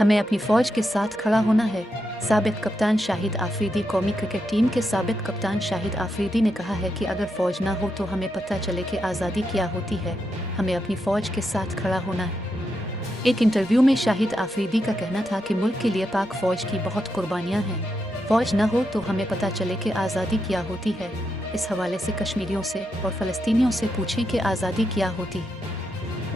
हमें अपनी फ़ौज के साथ खड़ा होना है। साबिक़ कप्तान शाहिद आफरीदी। कौमी क्रिकेट टीम के साबिक़ कप्तान शाहिद आफरीदी ने कहा है कि अगर फ़ौज ना हो तो हमें पता चले कि आज़ादी क्या होती है। हमें अपनी फ़ौज के साथ खड़ा होना है। एक इंटरव्यू में शाहिद आफरीदी का कहना था कि मुल्क के लिए पाक फ़ौज की बहुत कुर्बानियाँ हैं। फ़ौज न हो तो हमें पता चले कि आज़ादी क्या होती है। इस हवाले से कश्मीरियों से और फ़लस्तीनियों से पूछें कि आज़ादी क्या होती है।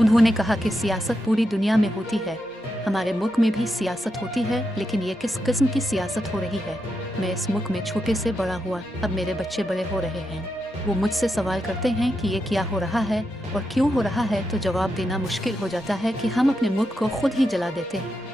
उन्होंने कहा कि सियासत पूरी दुनिया में होती है, हमारे मुल्क में भी सियासत होती है, लेकिन ये किस किस्म की सियासत हो रही है। मैं इस मुल्क में छोटे से बड़ा हुआ, अब मेरे बच्चे बड़े हो रहे हैं। वो मुझसे सवाल करते हैं कि ये क्या हो रहा है और क्यों हो रहा है, तो जवाब देना मुश्किल हो जाता है कि हम अपने मुल्क को खुद ही जला देते हैं।